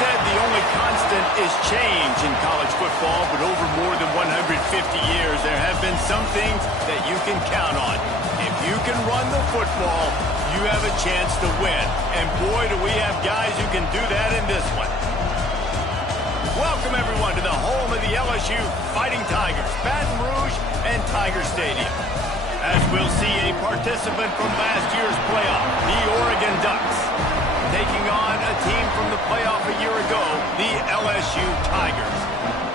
said the only constant is change in college football, but over more than 150 years, there have been some things that you can count on. If you can run the football, you have a chance to win. And boy, do we have guys who can do that in this one. Welcome, everyone, to the home of the LSU Fighting Tigers, Baton Rouge and Tiger Stadium. As we'll see a participant from last year's playoff, the Oregon Ducks, taking on a team from the playoff a year ago, the LSU Tigers.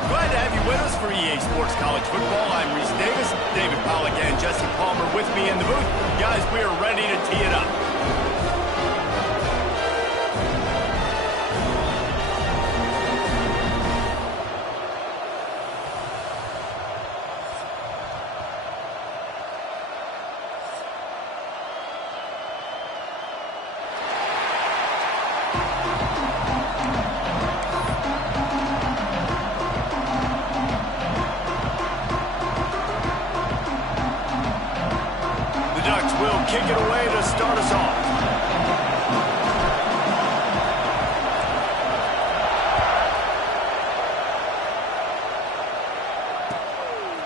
Glad to have you with us for EA Sports College Football. I'm Reese Davis, David Pollack and Jesse Palmer with me in the booth. Guys, we are ready to tee it up. Kick it away to start us off.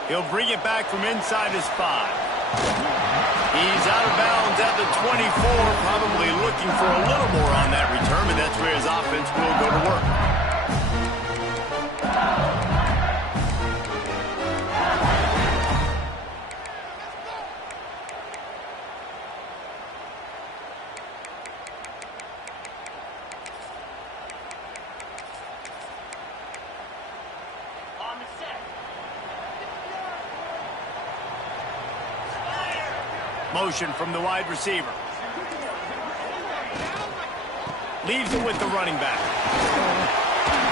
He'll bring it back from inside his 5. He's out of bounds at the 24, probably looking for a little more on that return, and that's where his offense will go to work. Motion from the wide receiver. Leaves it with the running back.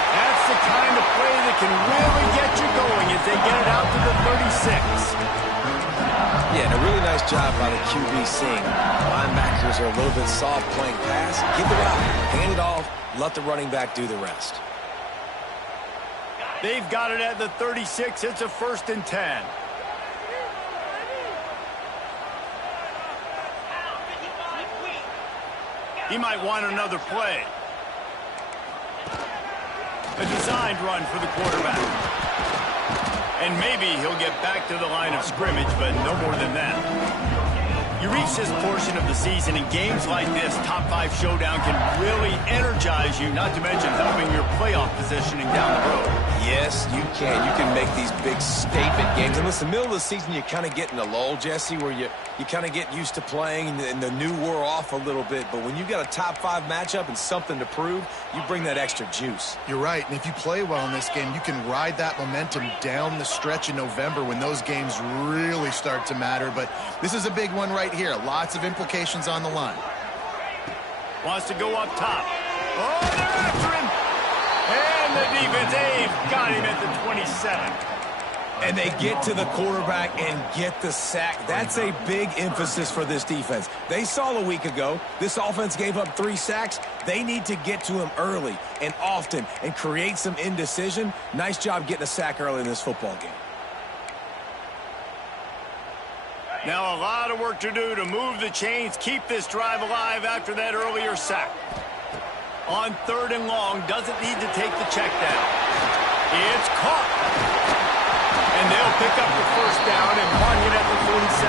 That's the kind of play that can really get you going as they get it out to the 36. Yeah, and a really nice job by the QB seeing linebackers are a little bit soft playing pass. Give the route, hand it off, let the running back do the rest. They've got it at the 36. It's a 1st and 10. He might want another play. A designed run for the quarterback. And maybe he'll get back to the line of scrimmage, but no more than that. You reach this portion of the season, and games like this, top 5 showdown, can really energize you, not to mention helping your playoff positioning down the road. Yes, you can. You can make these big statement games. And listen, middle of the season, you kind of get in a lull, Jesse, where you kind of get used to playing and the new wear off a little bit. But when you got a top 5 matchup and something to prove, you bring that extra juice. You're right. And if you play well in this game, you can ride that momentum down the stretch in November when those games really start to matter. But this is a big one right here. Lots of implications on the line. Wants to go up top. Oh, they're after him. And the defense, they've got him at the 27. And they get to the quarterback and get the sack. That's a big emphasis for this defense. They saw a week ago, this offense gave up 3 sacks. They need to get to him early and often and create some indecision. Nice job getting a sack early in this football game. Now a lot of work to do to move the chains, keep this drive alive after that earlier sack. On 3rd and long, doesn't need to take the check down. It's caught. And they'll pick up the 1st down and mark it at the 47.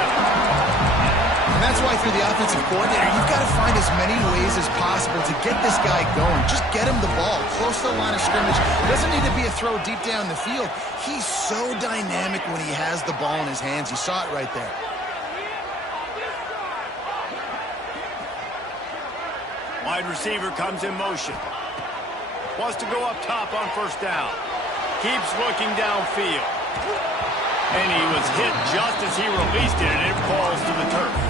And that's why through the offensive coordinator, you've got to find as many ways as possible to get this guy going. Just get him the ball close to the line of scrimmage. Doesn't need to be a throw deep down the field. He's so dynamic when he has the ball in his hands. You saw it right there. Wide receiver comes in motion. Wants to go up top on 1st down. Keeps looking downfield. And he was hit just as he released it, and it falls to the turf.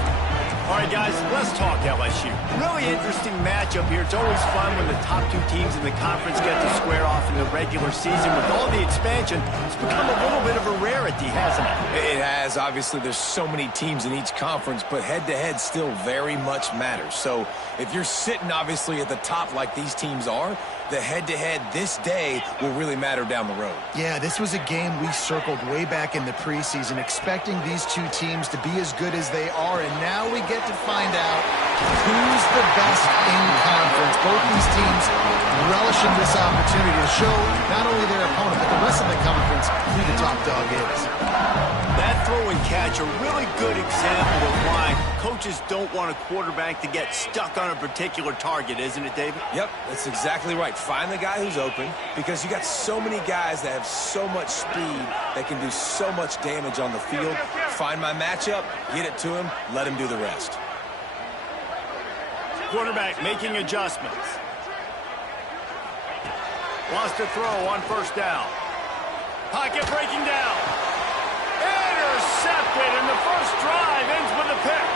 All right, guys, let's talk LSU. Really interesting matchup here. It's always fun when the top 2 teams in the conference get to square off in the regular season. With all the expansion, it's become a little bit of a rarity, hasn't it? It has. Obviously, there's so many teams in each conference, but head-to-head still very much matters. So if you're sitting, obviously, at the top like these teams are, the head-to-head this day will really matter down the road. Yeah, this was a game we circled way back in the preseason, expecting these 2 teams to be as good as they are, and now we get excited to find out who's the best in conference. Both these teams relishing this opportunity to show not only their opponent, but the rest of the conference who the top dog is. That throw and catch, a really good example of why coaches don't want a quarterback to get stuck on a particular target, isn't it, David? Yep, that's exactly right. Find the guy who's open, because you got so many guys that have so much speed that can do so much damage on the field. Find my matchup, get it to him, let him do the rest. Quarterback making adjustments. Wants to throw on first down. Pocket breaking down. Intercepted, and the first drive ends with a pick.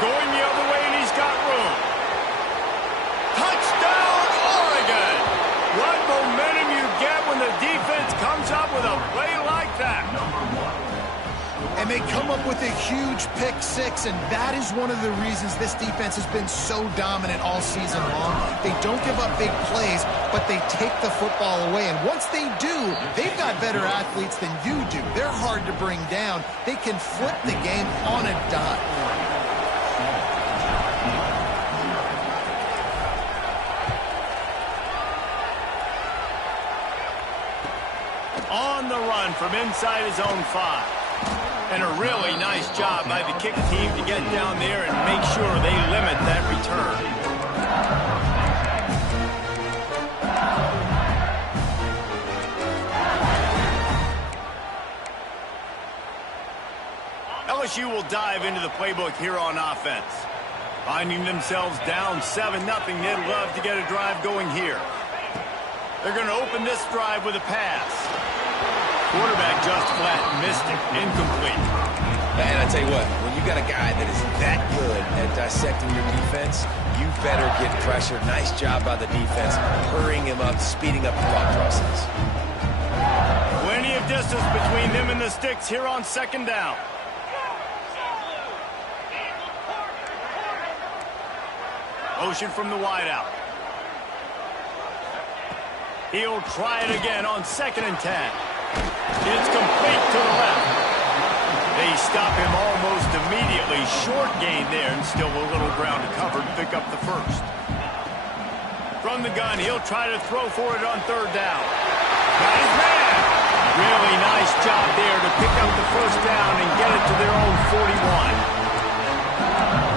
Going the other way, and he's got room. Touchdown, Oregon! What momentum you get when the defense comes up with a play like that. And they come up with a huge pick six, and that is one of the reasons this defense has been so dominant all season long. They don't give up big plays, but they take the football away. And once they do, they've got better athletes than you do. They're hard to bring down. They can flip the game on a dime. On the run from inside his own 5. And a really nice job by the kick team to get down there and make sure they limit that return. LSU will dive into the playbook here on offense. Finding themselves down 7-0, they'd love to get a drive going here. They're going to open this drive with a pass. Quarterback just flat missed it. Incomplete. And I tell you what, when you got a guy that is that good at dissecting your defense, you better get pressure. Nice job by the defense, hurrying him up, speeding up the thought process. Plenty of distance between them and the sticks here on second down. Motion from the wideout. He'll try it again on 2nd and 10. It's complete to the left. They stop him almost immediately. Short gain there, and still a little ground to cover to pick up the first. From the gun, he'll try to throw for it on 3rd down. Got his man. Really nice job there to pick up the first down and get it to their own 41.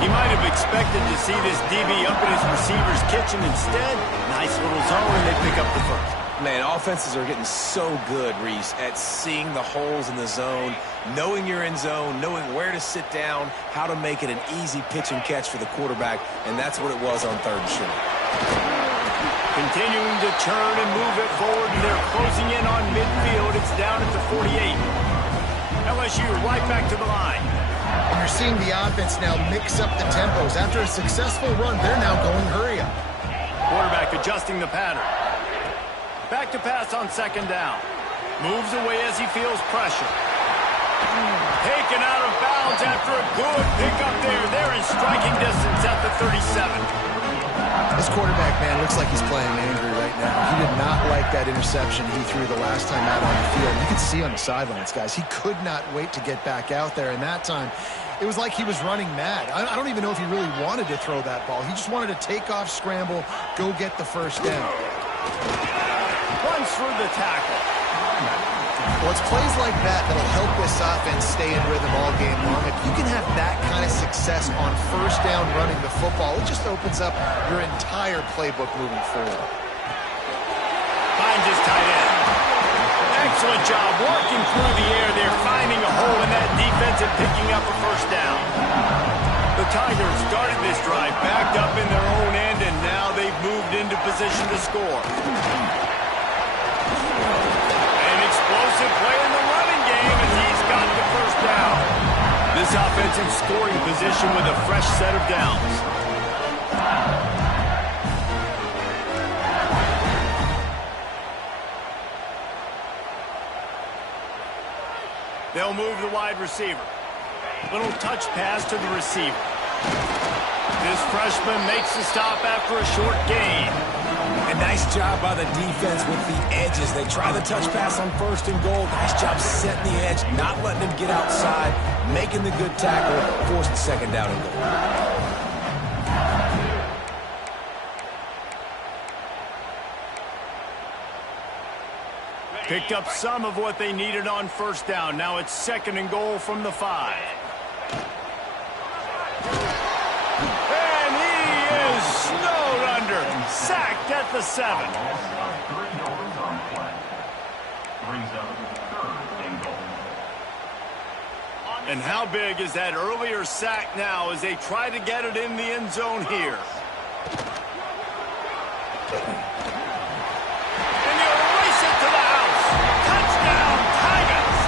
He might have expected to see this DB up in his receiver's kitchen. Instead, nice little zone, and they pick up the first. Man, offenses are getting so good, Reese, at seeing the holes in the zone, knowing you're in zone, knowing where to sit down, how to make it an easy pitch and catch for the quarterback, and that's what it was on 3rd and short. Continuing to turn and move it forward, and they're closing in on midfield. It's down at the 48. LSU right back to the line. And you're seeing the offense now mix up the tempos. After a successful run, they're now going hurry up. Quarterback adjusting the pattern. Back to pass on 2nd down. Moves away as he feels pressure. Taken out of bounds after a good pickup there. They're in striking distance at the 37. This quarterback, man, looks like he's playing angry right now. He did not like that interception he threw the last time out on the field. You can see on the sidelines, guys, he could not wait to get back out there. And that time, it was like he was running mad. I don't even know if he really wanted to throw that ball. He just wanted to take off, scramble, go get the first down. Runs through the tackle. Well, it's plays like that that'll help this offense stay in rhythm all game long. If you can have that kind of success on first down running the football, it just opens up your entire playbook moving forward. Finds his tight end. Excellent job working through the air there, finding a hole in that defense and picking up a first down. The Tigers started this drive backed up in their own end, and now they've moved into position to score. An explosive play in the running game, and he's got the first down. This offense in scoring position with a fresh set of downs. They'll move the wide receiver. Little touch pass to the receiver. This freshman makes the stop after a short gain. And nice job by the defense with the edges. They try the touch pass on 1st and goal. Nice job setting the edge, not letting him get outside, making the good tackle, force the 2nd down and goal. Picked up some of what they needed on 1st down. Now it's 2nd and goal from the 5. And he is snowed under. Sacked at the 7. And how big is that earlier sack now as they try to get it in the end zone here? And he'll race it to the house. Touchdown, Tigers!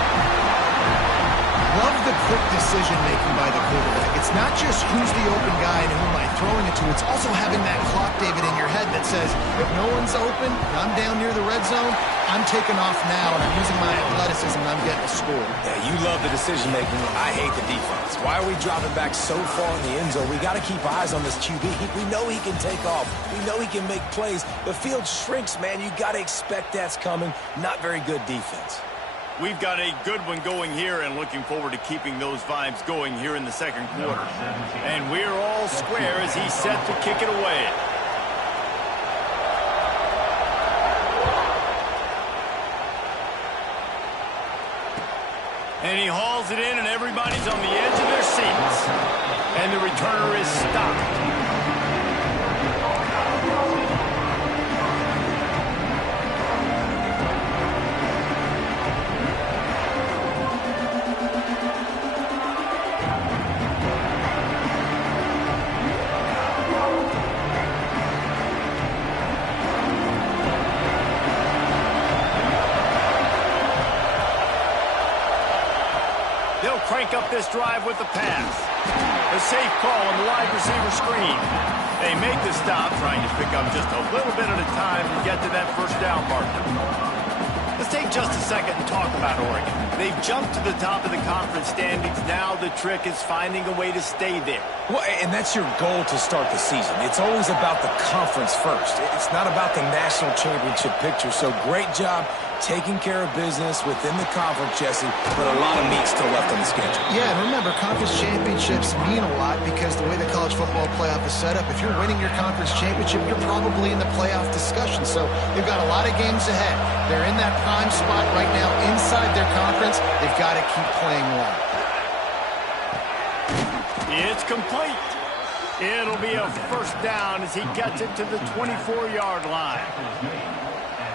Love the quick decision-making by the quarterback. It's not just who's the open guy and who am I throwing it to. It's also having that clock, David, in your head that says, if no one's open, I'm down near the red zone, I'm taking off now, and I'm using my athleticism, and I'm getting a score. Yeah, you love the decision-making. I hate the defense. Why are we dropping back so far in the end zone? We got to keep eyes on this QB. We know he can take off. We know he can make plays. The field shrinks, man. You got to expect that's coming. Not very good defense. We've got a good one going here and looking forward to keeping those vibes going here in the 2nd quarter. And we're all square as he's set to kick it away. And he hauls it in and everybody's on the edge of their seats. And the returner is stopped. They'll crank up this drive with the pass. A safe call on the wide receiver screen. They make the stop, trying to pick up just a little bit at a time to get to that 1st down marker. Let's take just a second and talk about Oregon. They've jumped to the top of the conference standings. Now the trick is finding a way to stay there. Well, and that's your goal to start the season. It's always about the conference first. It's not about the national championship picture. So great job taking care of business within the conference, Jesse, but a lot of meat still left on the schedule. Yeah, and remember, conference championships mean a lot because the way the college football playoff is set up, if you're winning your conference championship, you're probably in the playoff discussion. So they've got a lot of games ahead. They're in that prime spot right now inside their conference. They've got to keep playing well. It's complete. It'll be a 1st down as he gets it to the 24-yard line.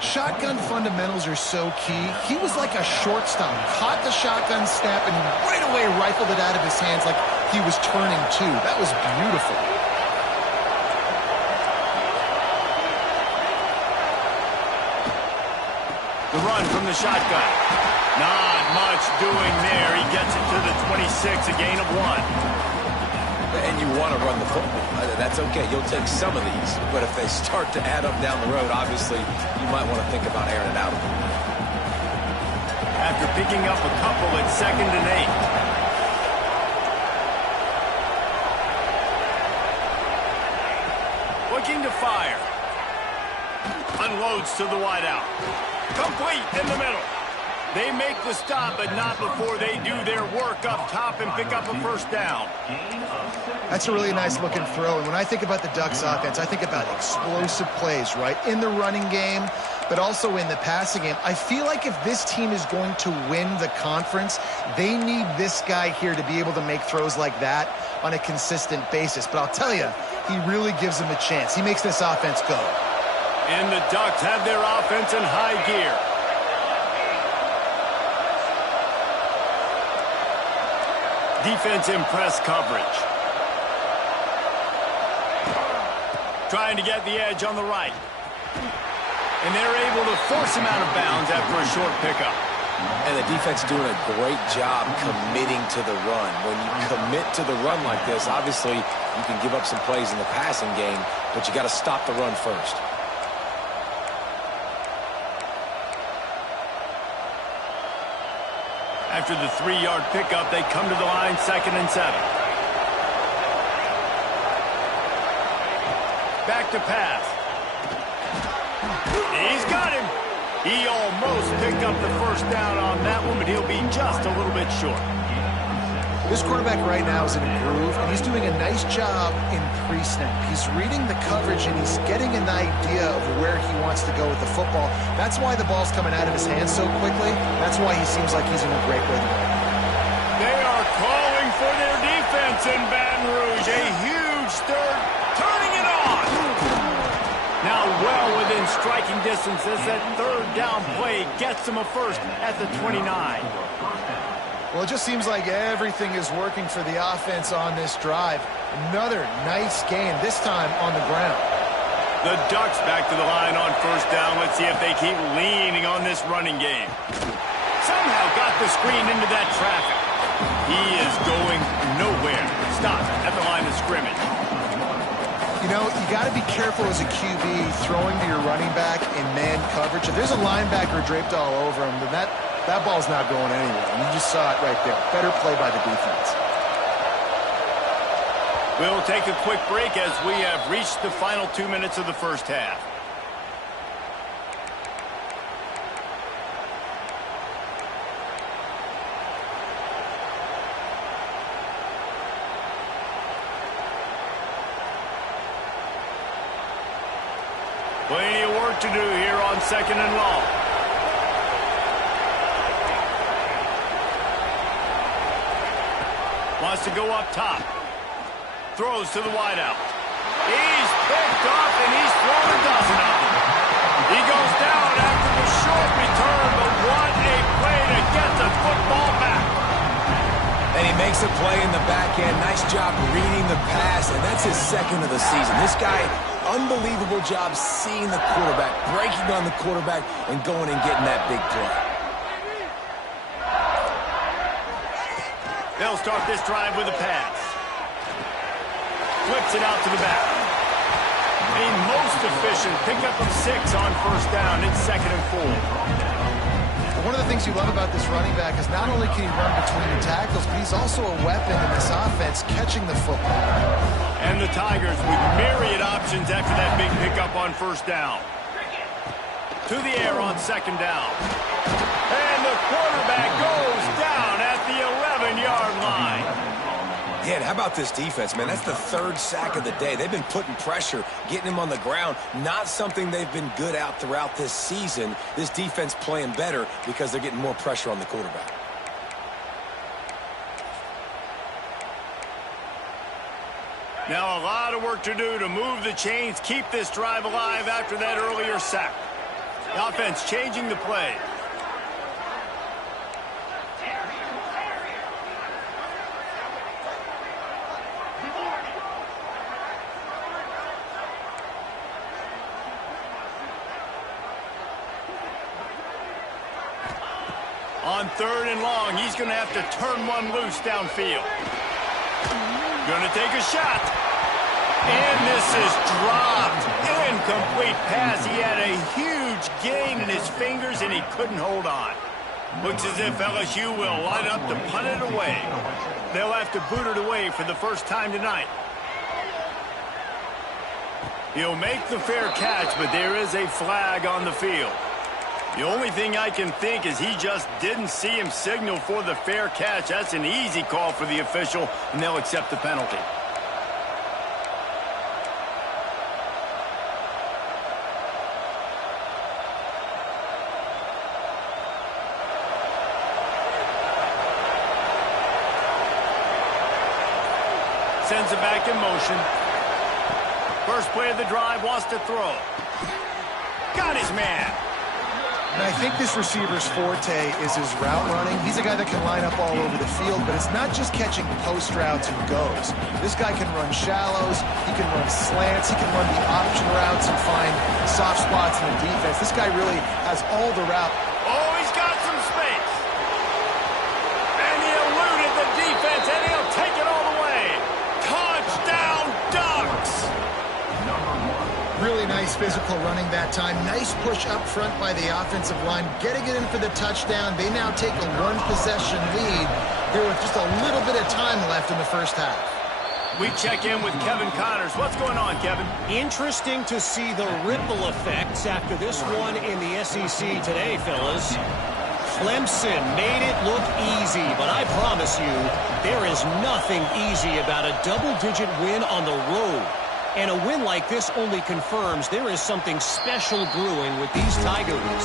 Shotgun fundamentals are so key. He was like a shortstop. Caught the shotgun snap and right away rifled it out of his hands like he was turning two. That was beautiful. The run from the shotgun. Not much doing there. He gets it to the 26, a gain of 1. And you want to run the football. That's okay. You'll take some of these. But if they start to add up down the road, obviously, you might want to think about airing it out. After picking up a couple at 2nd and 8. Looking to fire. Unloads to the wideout. Complete in the middle. They make the stop, but not before they do their work up top and pick up a 1st down. That's a really nice looking throw. And when I think about the Ducks offense, I think about explosive plays, right? In the running game, but also in the passing game. I feel like if this team is going to win the conference, they need this guy here to be able to make throws like that on a consistent basis. But I'll tell you, he really gives them a chance. He makes this offense go. And the Ducks have their offense in high gear. Defense in press coverage. Trying to get the edge on the right. And they're able to force him out of bounds after a short pickup. And the defense doing a great job committing to the run. When you commit to the run like this, obviously you can give up some plays in the passing game, but you got to stop the run first. After the 3-yard pickup, they come to the line 2nd and 7. Back to pass. He's got him. He almost picked up the first down on that one, but he'll be just a little bit short. This quarterback right now is in a groove, and he's doing a nice job in pre-snap. He's reading the coverage, and he's getting an idea of where he wants to go with the football. That's why the ball's coming out of his hands so quickly. That's why he seems like he's in a great rhythm. They are calling for their defense in Baton Rouge. A huge third, turning it on. Now well within striking distance as that third down play gets him a first at the 29. Well, it just seems like everything is working for the offense on this drive. Another nice gain, this time on the ground. The Ducks back to the line on first down. Let's see if they keep leaning on this running game. Somehow got the screen into that traffic. He is going nowhere. Stop at the line of scrimmage. You know, you got to be careful as a QB throwing to your running back in man coverage. If there's a linebacker draped all over him, then that ball's not going anywhere. And you just saw it right there. Better play by the defense. We'll take a quick break as we have reached the final 2 minutes of the first half. Plenty of work to do here on second and long. Wants to go up top. Throws to the wideout. He's picked off and he's thrown a dozen of them. He goes down after the short return, but what a play to get the football back. And he makes a play in the back end. Nice job reading the pass, and that's his second of the season. This guy, unbelievable job seeing the quarterback, breaking on the quarterback, and going and getting that big play. They'll start this drive with a pass. Flips it out to the back. A most efficient pickup of 6 on first down. It's 2nd and 4. One of the things you love about this running back is not only can he run between the tackles, but he's also a weapon in this offense catching the football. And the Tigers with myriad options after that big pickup on first down. To the air on 2nd down. And the quarterback goes down at the 11-yard line. Yeah, and how about this defense, man? That's the 3rd sack of the day. They've been putting pressure, getting him on the ground. Not something they've been good at throughout this season. This defense playing better because they're getting more pressure on the quarterback. Now a lot of work to do to move the chains, keep this drive alive after that earlier sack. The offense changing the play. On 3rd and long, he's going to have to turn one loose downfield. Going to take a shot. And this is dropped. Incomplete pass. He had a huge gain in his fingers, and he couldn't hold on. Looks as if LSU will line up to punt it away. They'll have to boot it away for the first time tonight. He'll make the fair catch, but there is a flag on the field. The only thing I can think is he just didn't see him signal for the fair catch. That's an easy call for the official, and they'll accept the penalty. Sends it back in motion. First play of the drive, wants to throw. Got his man. And I think this receiver's forte is his route running. He's a guy that can line up all over the field, but it's not just catching post routes and goes. This guy can run shallows, he can run slants, he can run the option routes and find soft spots in the defense. This guy really has all the route. Oh, he's got some space. And he eluded the defense, and he'll take it all the way. Touchdown, Ducks! Really nice physical running that time. Nice push up front by the offensive line, getting it in for the touchdown. They now take a 1-possession lead here with just a little bit of time left in the first half. We check in with Kevin Connors. What's going on, Kevin? Interesting to see the ripple effects after this one in the SEC today, fellas. Clemson made it look easy, but I promise you, there is nothing easy about a double-digit win on the road. And a win like this only confirms there is something special brewing with these Tigers.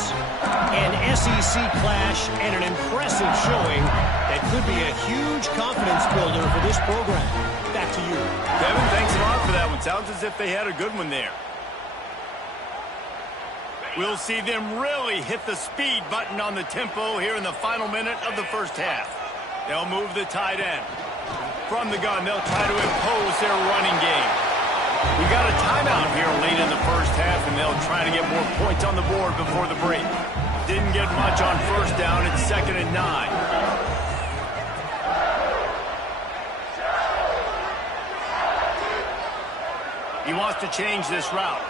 An SEC clash and an impressive showing that could be a huge confidence builder for this program. Back to you. Kevin, thanks a lot for that one. Sounds as if they had a good one there. We'll see them really hit the speed button on the tempo here in the final minute of the first half. They'll move the tight end. From the gun, they'll try to impose their running game. We got a timeout here late in the first half, and they'll try to get more points on the board before the break. Didn't get much on first down. It's 2nd and 9. He wants to change this route.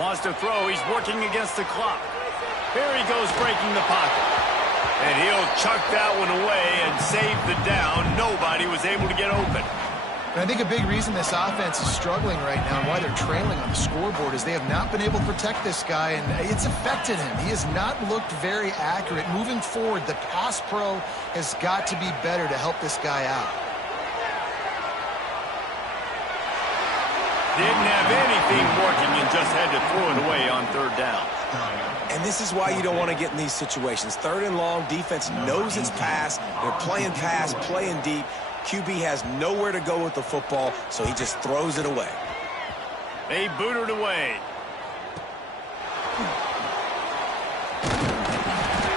Wants to throw. He's working against the clock. Here he goes breaking the pocket. And he'll chuck that one away and save the down. Nobody was able to get open. And I think a big reason this offense is struggling right now and why they're trailing on the scoreboard is they have not been able to protect this guy, and it's affected him. He has not looked very accurate. Moving forward, the pass pro has got to be better to help this guy out. Didn't have anything working and just had to throw it away on 3rd down. And this is why you don't want to get in these situations. 3rd and long, defense knows it's pass. They're playing pass, playing deep. QB has nowhere to go with the football, so he just throws it away. They boot it away.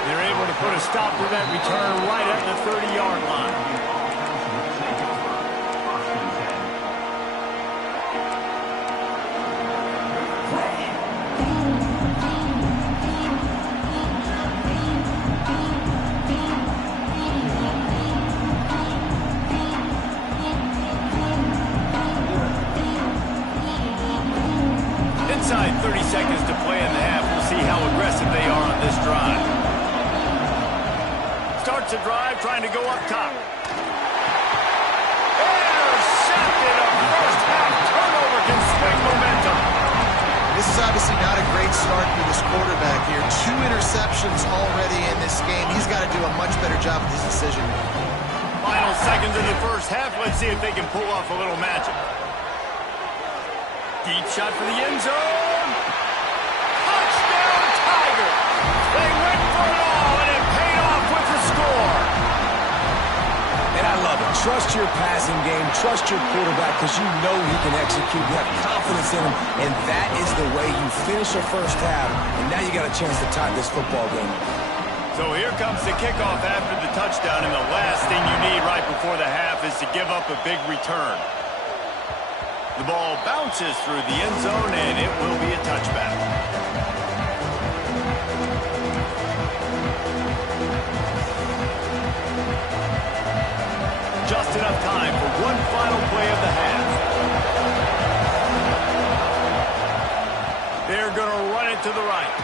They're able to put a stop to that return right at the 30-yard line. Inside 30 seconds to play in the half. We'll see how aggressive they are on this drive. Starts a drive trying to go up top. Intercepted. A first half turnover can swing momentum. This is obviously not a great start for this quarterback here. 2 interceptions already in this game. He's got to do a much better job with his decision. Final seconds in the first half. Let's see if they can pull off a little magic. Deep shot for the end zone. Touchdown, Tigers! They went for it all, and it paid off with the score. And I love it. Trust your passing game. Trust your quarterback because you know he can execute. You have confidence in him, and that is the way you finish a first half. And now you got a chance to tie this football game. So here comes the kickoff after the touchdown, and the last thing you need right before the half is to give up a big return. The ball bounces through the end zone, and it will be a touchback. Just enough time for one final play of the half. They're going to run it to the right.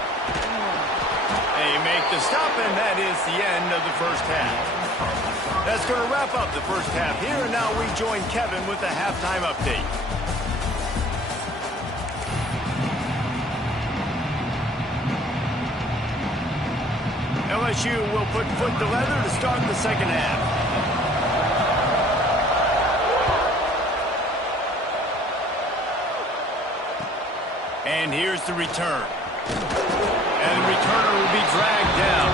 They make the stop, and that is the end of the first half. That's going to wrap up the first half here, and now we join Kevin with the halftime update. LSU will put foot to leather to start the second half. And here's the return. And the returner will be dragged down.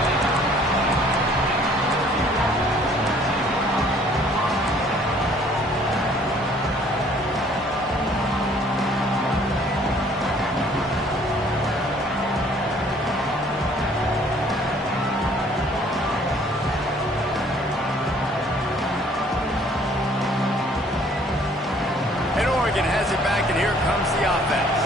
Has it back, and here comes the offense.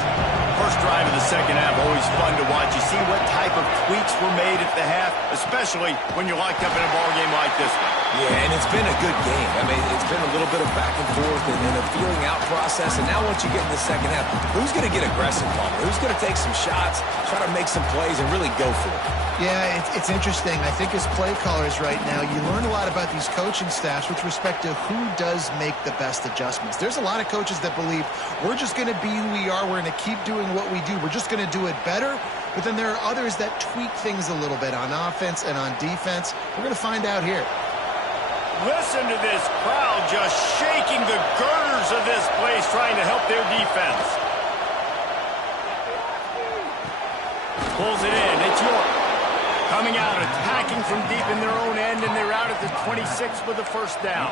First drive of the second half, always fun to watch. You see what type of tweaks were made at the half, especially when you're locked up in a ball game like this one. Yeah, and it's been a good game. I mean, it's been a little bit of back and forth and a feeling out process. And now once you get in the second half, who's going to get aggressive, Palmer? Who's going to take some shots, try to make some plays, and really go for it? Yeah, it's interesting. I think as play callers right now, you learn a lot about these coaching staffs with respect to who does make the best adjustments. There's a lot of coaches that believe we're just going to be who we are. We're going to keep doing what we do. We're just going to do it better. But then there are others that tweak things a little bit on offense and on defense. We're going to find out here. Listen to this crowd just shaking the girders of this place trying to help their defense. Pulls it in. It's York. Coming out, attacking from deep in their own end, and they're out at the 26 with the first down.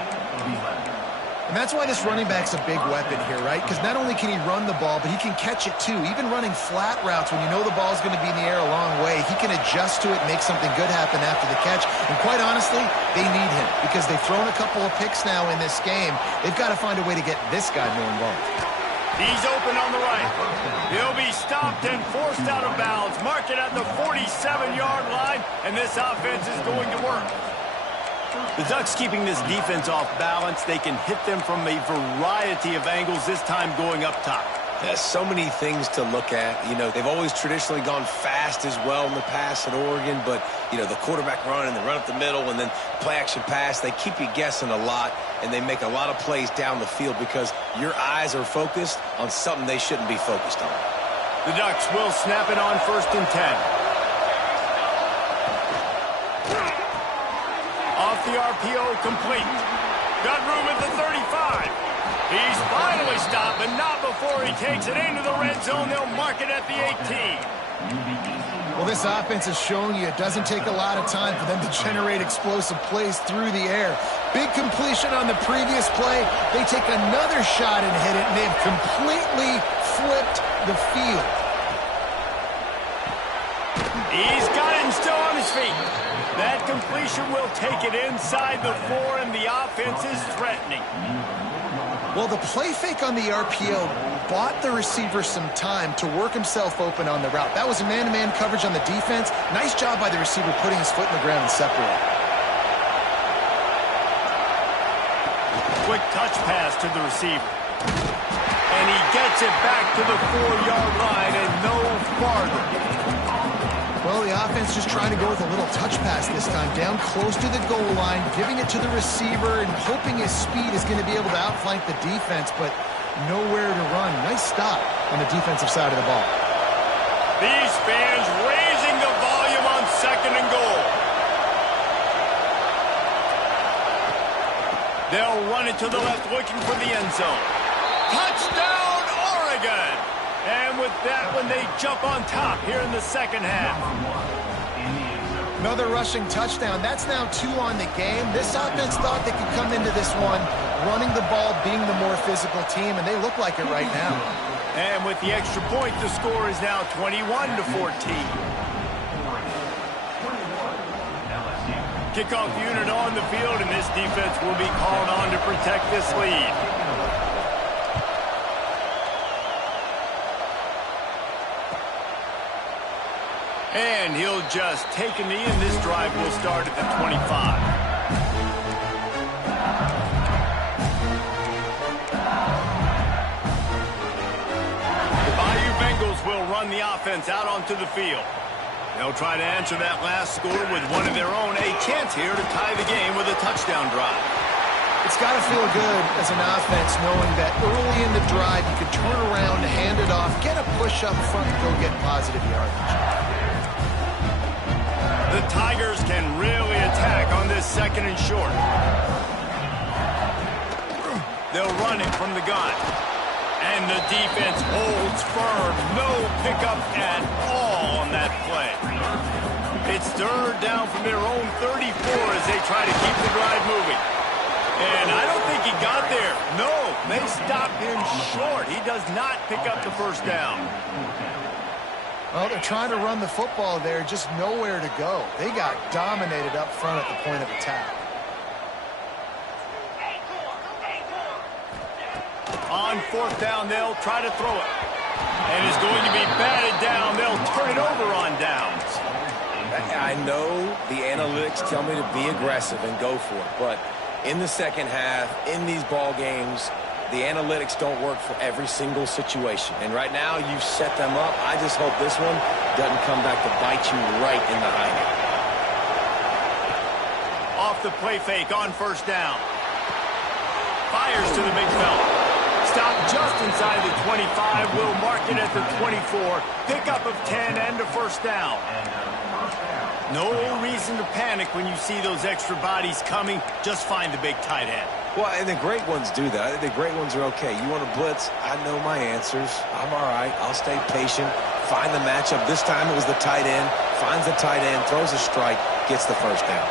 And that's why this running back's a big weapon here, right? Because not only can he run the ball, but he can catch it too. Even running flat routes when you know the ball's going to be in the air a long way, he can adjust to it, make something good happen after the catch. And quite honestly, they need him because they've thrown a couple of picks now in this game. They've got to find a way to get this guy more involved. He's open on the right. He'll be stopped and forced out of bounds. Mark it at the 47-yard line, and this offense is going to work. The Ducks keeping this defense off balance. They can hit them from a variety of angles, this time going up top. There's so many things to look at. You know, they've always traditionally gone fast as well in the past at Oregon, but, you know, the quarterback run and the run up the middle and then play-action pass, they keep you guessing a lot, and they make a lot of plays down the field because your eyes are focused on something they shouldn't be focused on. The Ducks will snap it on 1st and 10. Off the RPO, complete. Got room at the 35. He's finally stopped, but not before he takes it into the red zone. They'll mark it at the 18. Well, this offense is showing you it doesn't take a lot of time for them to generate explosive plays through the air. Big completion on the previous play. They take another shot and hit it, and they've completely flipped the field. He's got it and still on his feet. That completion will take it inside the 4, and the offense is threatening. Well, the play fake on the RPO bought the receiver some time to work himself open on the route. That was a man-to-man coverage on the defense. Nice job by the receiver putting his foot in the ground and separating. Quick touch pass to the receiver. And he gets it back to the 4-yard line and no farther. Well, the offense just trying to go with a little touch pass this time, down close to the goal line, giving it to the receiver and hoping his speed is going to be able to outflank the defense, but nowhere to run. Nice stop on the defensive side of the ball. These fans raising the volume on 2nd and goal. They'll run it to the left, looking for the end zone. Touchdown, Oregon! And with that one, they jump on top here in the second half. Another rushing touchdown. That's now 2 on the game. This offense thought they could come into this one running the ball, being the more physical team, and they look like it right now. And with the extra point, the score is now 21-14. Kickoff unit on the field, and this defense will be called on to protect this lead. And he'll just take a knee, and this drive will start at the 25. The Bayou Bengals will run the offense out onto the field. They'll try to answer that last score with one of their own. A chance here to tie the game with a touchdown drive. It's got to feel good as an offense knowing that early in the drive you can turn around, hand it off, get a push up front, and go get positive yardage. The Tigers can really attack on this 2nd and short. They'll run it from the gun. And the defense holds firm. No pickup at all on that play. It's 3rd down from their own 34 as they try to keep the drive moving. And I don't think he got there. No, they stopped him short. He does not pick up the 1st down. Well, they're trying to run the football there, just nowhere to go. They got dominated up front at the point of attack. On 4th down, they'll try to throw it. And it's going to be batted down. They'll turn it over on downs. That I know the analytics tell me to be aggressive and go for it, but in the second half, in these ball games, the analytics don't work for every single situation. And right now, you've set them up. I just hope this one doesn't come back to bite you right in the hind end. Off the play fake on first down. Fires to the big fella. Stop just inside the 25. Will mark it at the 24. Pickup of 10 and a first down. No reason to panic when you see those extra bodies coming. Just find the big tight end. Well, and the great ones do that. The great ones are okay. You want to blitz? I know my answers. I'm all right. I'll stay patient. Find the matchup. This time it was the tight end. Finds the tight end, throws a strike, gets the first down.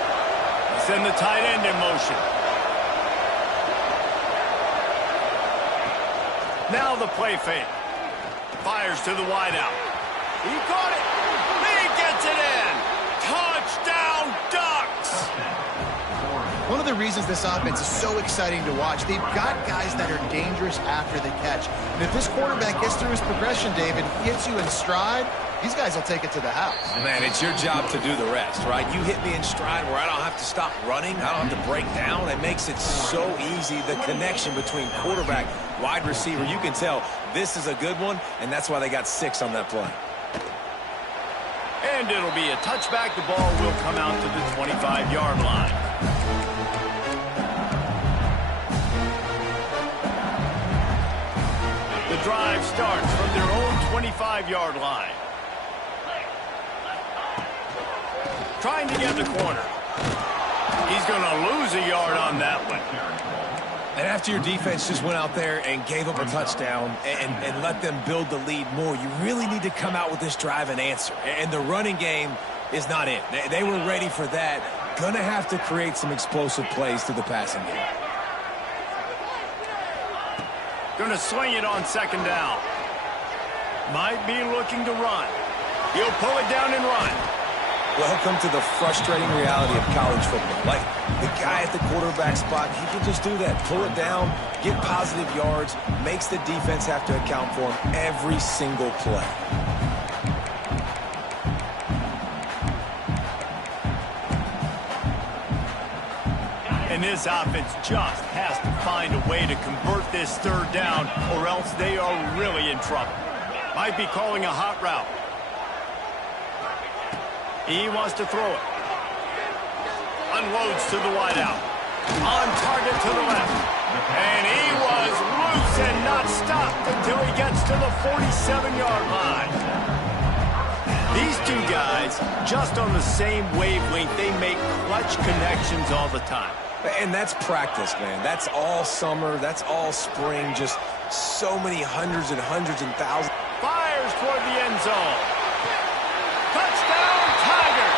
Send the tight end in motion. Now the play fake. Fires to the wideout. He caught it. He gets it in. Touchdown, Ducks! One of the reasons this offense is so exciting to watch, they've got guys that are dangerous after the catch. And if this quarterback gets through his progression, David, gets you in stride, these guys will take it to the house. Man, it's your job to do the rest, right? You hit me in stride where I don't have to stop running. I don't have to break down. It makes it so easy, the connection between quarterback, wide receiver. You can tell this is a good one, and that's why they got 6 on that play. And it'll be a touchback. The ball will come out to the 25-yard line. The drive starts from their own 25-yard line. Trying to get the corner. He's going to lose a yard on that one. And after your defense just went out there and gave up a touchdown and let them build the lead more, you really need to come out with this drive and answer. And the running game is not it. They were ready for that. Going to have to create some explosive plays through the passing game. Going to swing it on second down. Might be looking to run. He'll pull it down and run. Welcome to the frustrating reality of college football. Like, the guy at the quarterback spot, he can just do that. Pull it down, get positive yards, makes the defense have to account for him every single play. And this offense just has to find a way to convert this third down, or else they are really in trouble. Might be calling a hot route. He wants to throw it. Unloads to the wideout. On target to the left. And he was loose and not stopped until he gets to the 47-yard line. These two guys, just on the same wavelength, they make clutch connections all the time. And that's practice, man. That's all summer. That's all spring. Just so many hundreds and thousands. Fires toward the end zone. Touchdown, Tigers!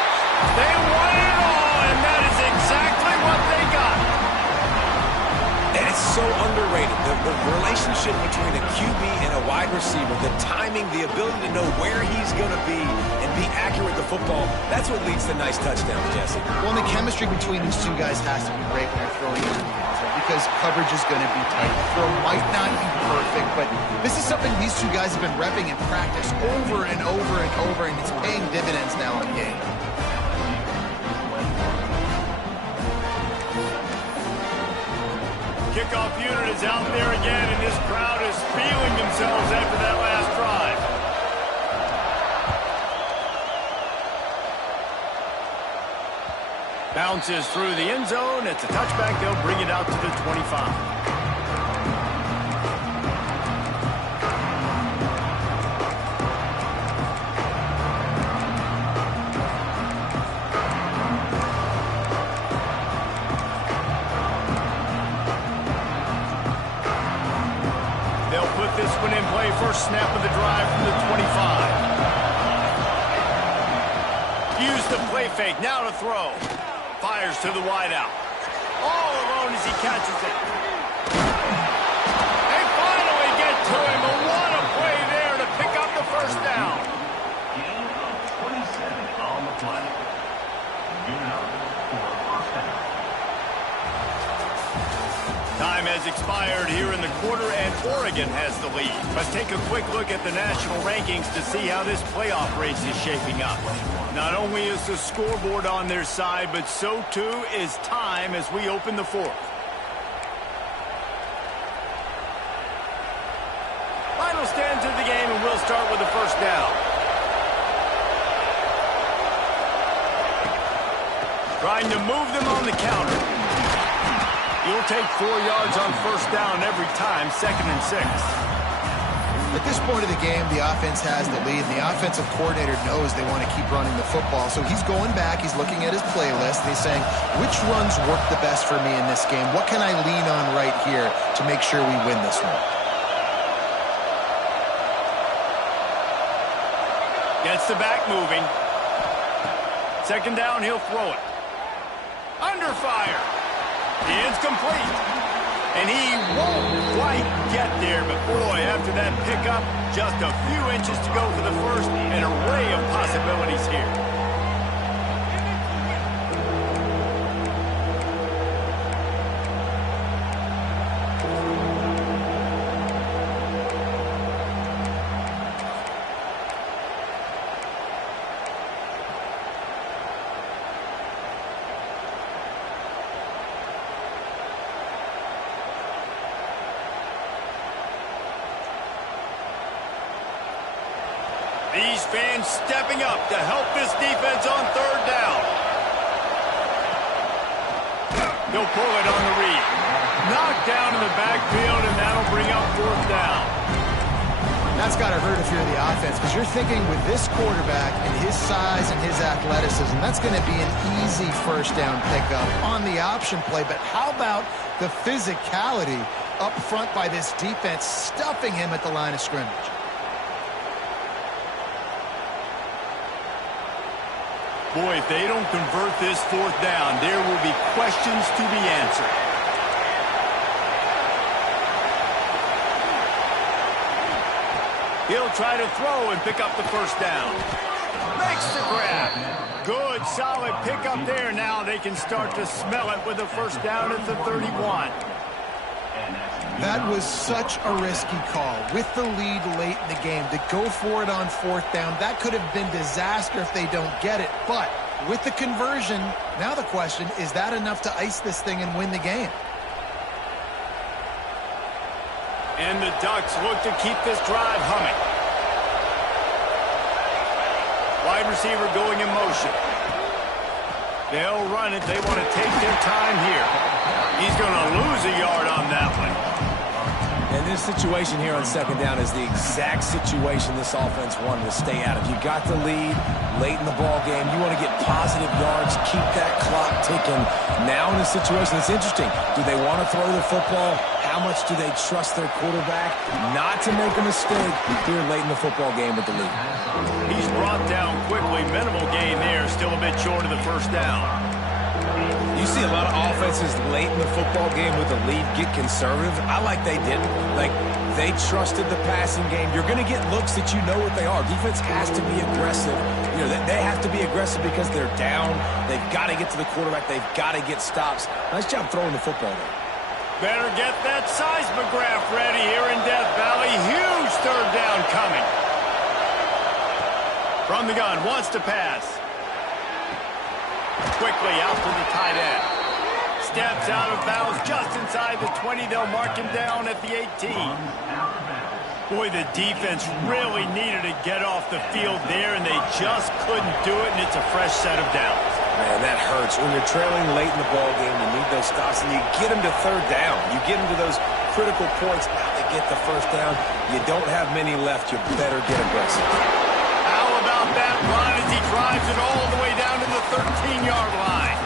They won it all, and that is exactly what they got. And it's so underrated. The relationship between a QB and a wide receiver, the timing, the ability to know where he's going to be and be accurate with the football, that's what leads to nice touchdowns, Jesse. Well, and the chemistry between these two guys has to be great when you're throwing into the end zone because coverage is going to be tight. The throw might not be perfect, but this is something these two guys have been repping in practice over and over and over, and it's paying dividends now in game. Kickoff unit is out there again, and this crowd is feeling themselves after that last drive. Bounces through the end zone. It's a touchback. They'll bring it out to the 25. This one in play, first snap of the drive from the 25. Use the play fake, now to throw. Fires to the wideout. All alone as he catches it. They finally get to him, and what a play there to pick up the first down. Gain of 27 on the play. Gain of 4 first down. Time has expired here in the quarter, and Oregon has the lead. Let's take a quick look at the national rankings to see how this playoff race is shaping up. Not only is the scoreboard on their side, but so too is time as we open the fourth. Final stands of the game, and we'll start with the first down. Trying to move them on the counter. He'll take 4 yards on first down every time, 2nd and 6. At this point of the game, the offense has the lead, and the offensive coordinator knows they want to keep running the football. So he's going back, he's looking at his playlist, and he's saying, which runs work the best for me in this game? What can I lean on right here to make sure we win this one? Gets the back moving. 2nd down, he'll throw it. Under fire. It's complete. And he won't quite get there, but boy, after that pickup, just a few inches to go for the first, an array of possibilities here. These fans stepping up to help this defense on 3rd down. He'll pull it on the read. Knocked down in the backfield, and that'll bring up 4th down. That's got to hurt if you're the offense, because you're thinking with this quarterback and his size and his athleticism, that's going to be an easy first down pickup on the option play. But how about the physicality up front by this defense, stuffing him at the line of scrimmage? Boy, if they don't convert this 4th down, there will be questions to be answered. He'll try to throw and pick up the first down. Makes the grab. Good, solid pickup there. Now they can start to smell it with a first down at the 31. That was such a risky call. With the lead late in the game, to go for it on 4th down, that could have been disaster if they don't get it. But with the conversion, now the question, is that enough to ice this thing and win the game? And the Ducks look to keep this drive humming. Wide receiver going in motion. They'll run it. They want to take their time here. He's going to lose a yard on that one. And this situation here on 2nd down is the exact situation this offense wanted to stay out of. You got the lead late in the ball game. You want to get positive yards, keep that clock ticking. Now in a situation that's interesting, do they want to throw the football? How much do they trust their quarterback not to make a mistake here late in the football game with the lead? He's brought down quickly. Minimal gain there, still a bit short of the first down. You see a lot of offenses late in the football game with the lead get conservative. I like they didn't. Like, they trusted the passing game. You're going to get looks that you know what they are. Defense has to be aggressive. You know, they have to be aggressive because they're down. They've got to get to the quarterback. They've got to get stops. Nice job throwing the football there. Better get that seismograph ready here in Death Valley. Huge 3rd down coming. From the gun, wants to pass. Quickly out to the tight end. Steps out of bounds just inside the 20. They'll mark him down at the 18. Boy, the defense really needed to get off the field there, and they just couldn't do it, and it's a fresh set of downs. Man, that hurts. When you're trailing late in the ball game, you need those stops, and you get them to 3rd down. You get them to those critical points. Now they get the first down. You don't have many left. You better get aggressive. How about that run as he drives it all the way down to the 13-yard line?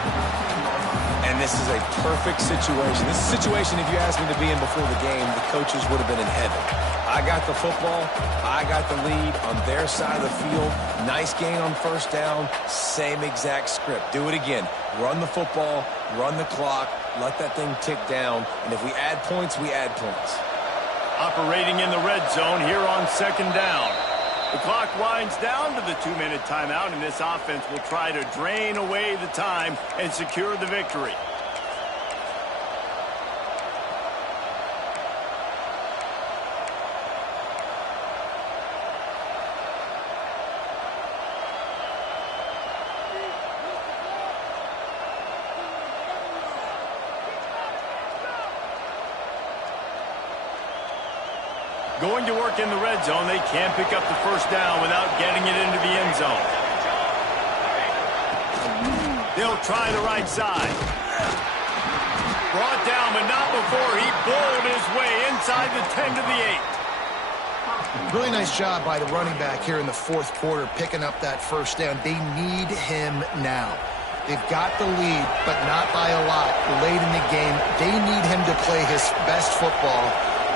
And this is a perfect situation. This is a situation, if you asked me to be in before the game, the coaches would have been in heaven. I got the football. I got the lead on their side of the field. Nice gain on first down. Same exact script. Do it again. Run the football, run the clock, let that thing tick down. And if we add points, we add points. Operating in the red zone here on 2nd down. The clock winds down to the 2-minute timeout, and this offense will try to drain away the time and secure the victory. Going to work in the red zone, they can't pick up the first down without getting it into the end zone. They'll try the right side. Brought down, but not before he bowled his way inside the 10 to the 8. Really nice job by the running back here in the fourth quarter, picking up that first down. They need him now. They've got the lead, but not by a lot late in the game. They need him to play his best football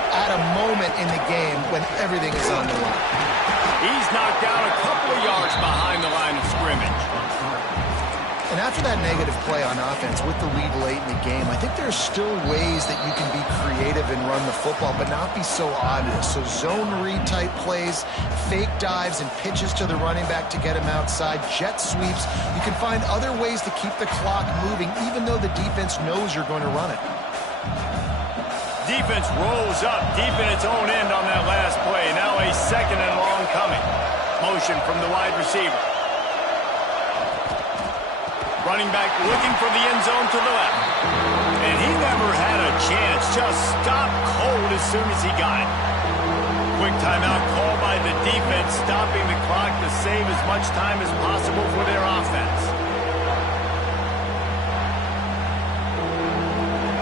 at a moment in the game when everything is on the line. He's knocked down a couple of yards behind the line of scrimmage. And after that negative play on offense with the lead late in the game, I think there's still ways that you can be creative and run the football, but not be so obvious. So zone read type plays, fake dives and pitches to the running back to get him outside, jet sweeps. You can find other ways to keep the clock moving, even though the defense knows you're going to run it. Defense rolls up deep in its own end on that last play. Now a second and long coming. Motion from the wide receiver. Running back looking for the end zone to the left. And he never had a chance. Just stopped cold as soon as he got it. Quick timeout call by the defense, stopping the clock to save as much time as possible for their offense.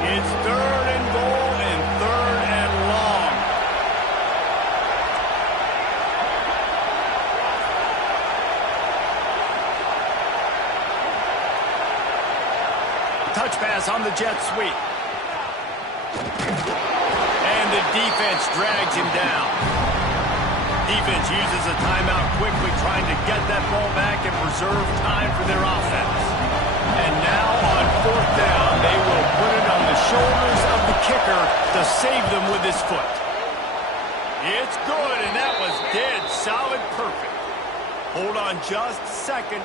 It's 3rd and goal and 3rd and long. Touch pass on the jet sweep. And the defense drags him down. Defense uses a timeout quickly, trying to get that ball back and preserve time for their offense. And now on 4th down, they will put it on the shoulders of the kicker to save them with his foot. It's good, and that was dead solid perfect. Hold on just a second.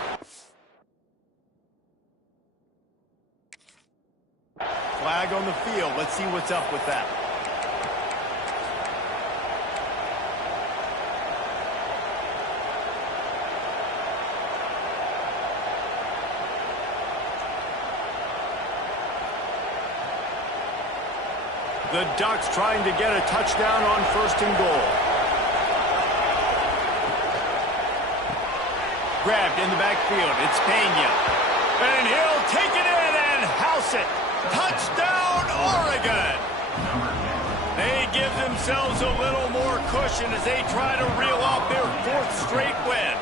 Flag on the field. Let's see what's up with that. The Ducks trying to get a touchdown on 1st and goal. Grabbed in the backfield. It's Pena. And he'll take it in and house it. Touchdown, Oregon! They give themselves a little more cushion as they try to reel off their 4th straight win.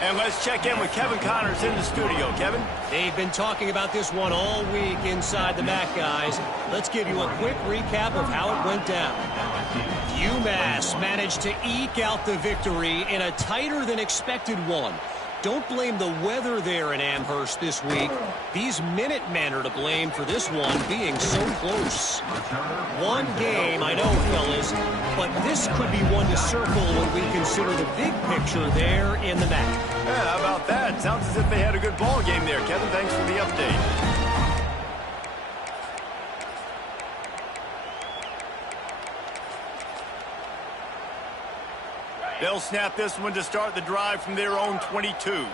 And let's check in with Kevin Connors in the studio. Kevin? They've been talking about this one all week inside the MAC, guys. Let's give you a quick recap of how it went down. UMass managed to eke out the victory in a tighter than expected one. Don't blame the weather there in Amherst this week. These Minutemen are to blame for this one being so close. One game, I know, fellas, but this could be one to circle when we consider the big picture there in the MAC. Yeah, how about that? Sounds as if they had a good ball game there, Kevin. Thanks for the update. They'll snap this one to start the drive from their own 22.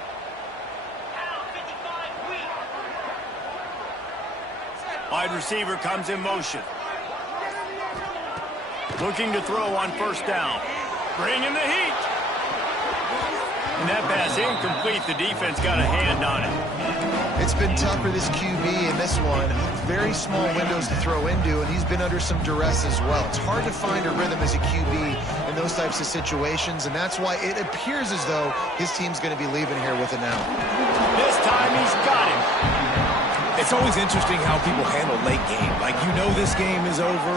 Wide receiver comes in motion. Looking to throw on 1st down. Bringing the heat. And that pass incomplete. The defense got a hand on it. It's been tough for this QB in this one. Very small windows to throw into, and he's been under some duress as well. It's hard to find a rhythm as a QB in those types of situations, and that's why it appears as though his team's going to be leaving here with it now. This time he's got him. It's always interesting how people handle late game. Like, you know this game is over.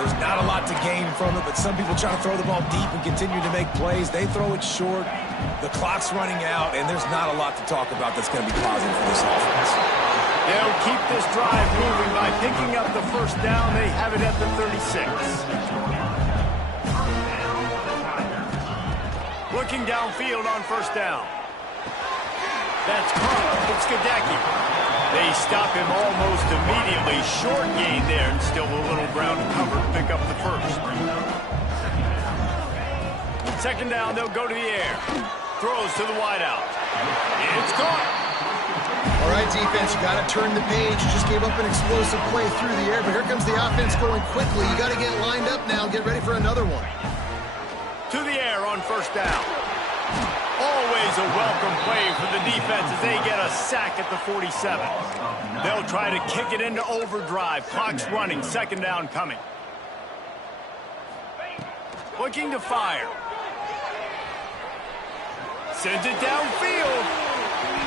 There's not a lot to gain from it, but some people try to throw the ball deep and continue to make plays. They throw it short. The clock's running out, and there's not a lot to talk about that's going to be positive for this offense. They'll keep this drive moving by picking up the 1st down. They have it at the 36. Looking downfield on 1st down. That's Carl. It's Gadecki. They stop him almost immediately. Short gain there, and still a little ground to cover to pick up the 1st. 2nd down, they'll go to the air. Throws to the wideout. It's caught. All right, defense, you got to turn the page. You just gave up an explosive play through the air, but here comes the offense going quickly. You got to get lined up now, get ready for another one. to the air on first down. Always a welcome play for the defense as they get a sack at the 47. They'll try to kick it into overdrive. Clock's running, second down coming. Looking to fire. Sends it downfield.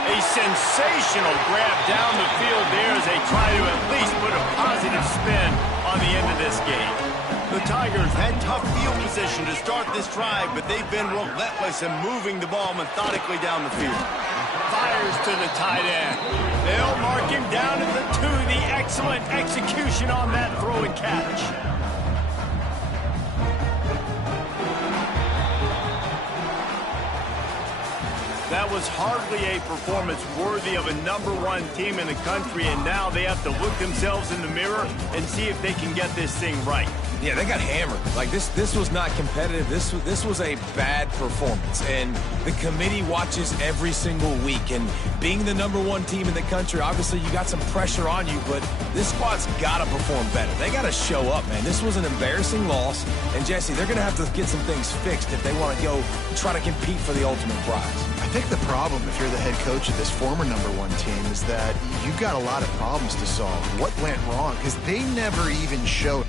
A sensational grab down the field there as they try to at least put a positive spin on the end of this game. The Tigers had tough field position to start this drive, but they've been relentless in moving the ball methodically down the field. Fires to the tight end. They'll mark him down at the 2. The excellent execution on that throw and catch. That was hardly a performance worthy of a #1 team in the country, and now they have to look themselves in the mirror and see if they can get this thing right. Yeah, they got hammered. Like, this was not competitive. This was a bad performance, and the committee watches every single week. And being the #1 team in the country, obviously you got some pressure on you, but this squad's got to perform better. They got to show up, man. This was an embarrassing loss, and Jesse, they're going to have to get some things fixed if they want to go try to compete for the ultimate prize. I think the problem, if you're the head coach of this former #1 team, is that you've got a lot of problems to solve. What went wrong? Because they never even showed.